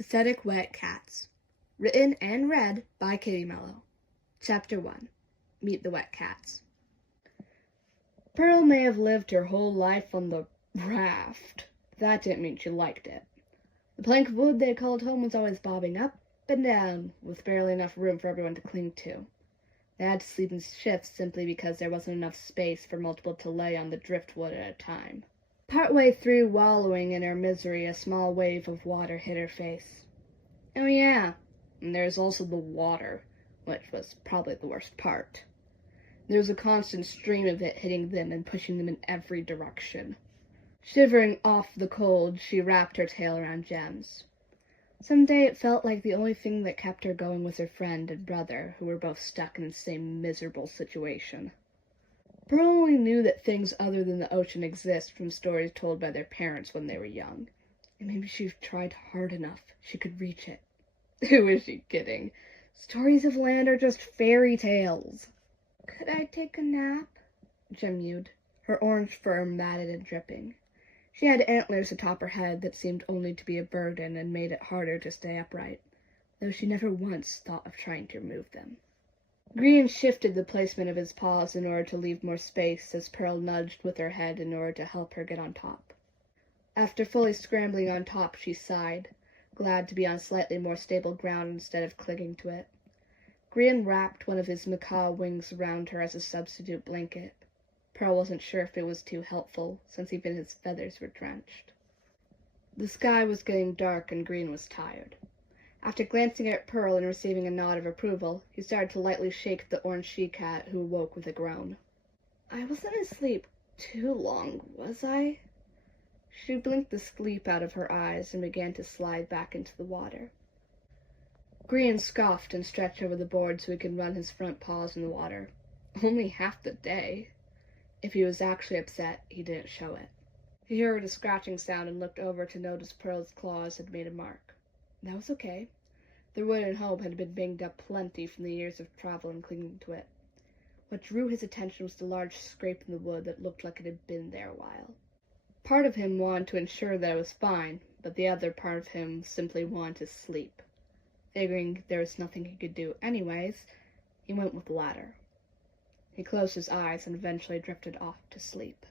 Pathetic Wet Cats. Written and read by Kitty Mello. Chapter 1. Meet the Wet Cats. Pearl may have lived her whole life on the raft. That didn't mean she liked it. The plank of wood they called home was always bobbing up and down, with barely enough room for everyone to cling to. They had to sleep in shifts simply because there wasn't enough space for multiple to lay on the driftwood at a time. Partway through wallowing in her misery, a small wave of water hit her face. Oh yeah, and there's also the water, which was probably the worst part. There was a constant stream of it hitting them and pushing them in every direction. Shivering off the cold, she wrapped her tail around Gem's. Some day it felt like the only thing that kept her going was her friend and brother, who were both stuck in the same miserable situation. Pearl only knew that things other than the ocean exist from stories told by their parents when they were young, and maybe if she tried hard enough, she could reach it. Who is she kidding? Stories of land are just fairy tales. Could I take a nap? Gem mewed, her orange fur matted and dripping. She had antlers atop her head that seemed only to be a burden and made it harder to stay upright, though she never once thought of trying to remove them. Grian shifted the placement of his paws in order to leave more space as Pearl nudged with her head in order to help her get on top. After fully scrambling on top, she sighed, glad to be on slightly more stable ground instead of clinging to it. Grian wrapped one of his macaw wings around her as a substitute blanket. Pearl wasn't sure if it was too helpful, since even his feathers were drenched. The sky was getting dark and Grian was tired. After glancing at Pearl and receiving a nod of approval, he started to lightly shake the orange she-cat, who woke with a groan. I wasn't asleep too long, was I? She blinked the sleep out of her eyes and began to slide back into the water. Grian scoffed and stretched over the board so he could run his front paws in the water. Only half the day. If he was actually upset, he didn't show it. He heard a scratching sound and looked over to notice Pearl's claws had made a mark. That was okay. Their wooden home had been banged up plenty from the years of travel and clinging to it. What drew his attention was the large scrape in the wood that looked like it had been there a while. Part of him wanted to ensure that it was fine, but the other part of him simply wanted to sleep. Figuring there was nothing he could do anyways, he went with the latter. He closed his eyes and eventually drifted off to sleep.